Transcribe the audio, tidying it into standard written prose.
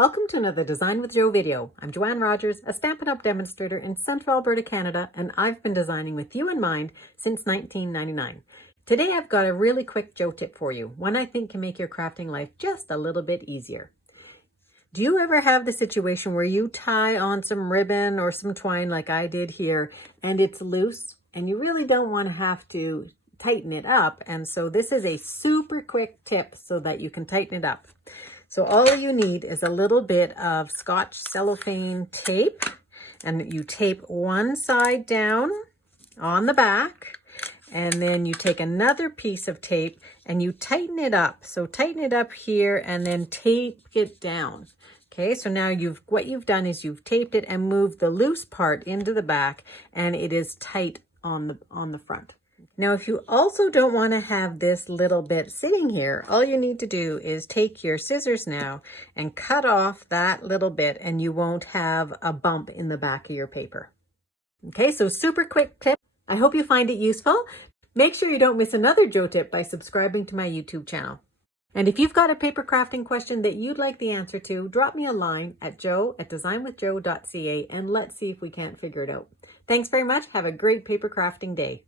Welcome to another Design with Jo video. I'm Joanne Rogers, a Stampin' Up! Demonstrator in Central Alberta, Canada, and I've been designing with you in mind since 1999. Today I've got a really quick Jo tip for you, one I think can make your crafting life just a little bit easier. Do you ever have the situation where you tie on some ribbon or some twine like I did here and it's loose and you really don't want to have to tighten it up? And so this is a super quick tip so that you can tighten it up. So all you need is a little bit of Scotch cellophane tape, and you tape one side down on the back, and then you take another piece of tape and you tighten it up. So tighten it up here and then tape it down. Okay, so now what you've done is you've taped it and moved the loose part into the back, and it is tight on the front. Now, if you also don't want to have this little bit sitting here, all you need to do is take your scissors now and cut off that little bit, and you won't have a bump in the back of your paper. Okay, so super quick tip. I hope you find it useful. Make sure you don't miss another Jo tip by subscribing to my YouTube channel. And if you've got a paper crafting question that you'd like the answer to, drop me a line at jo@designwithjo.ca and let's see if we can't figure it out. Thanks very much. Have a great paper crafting day.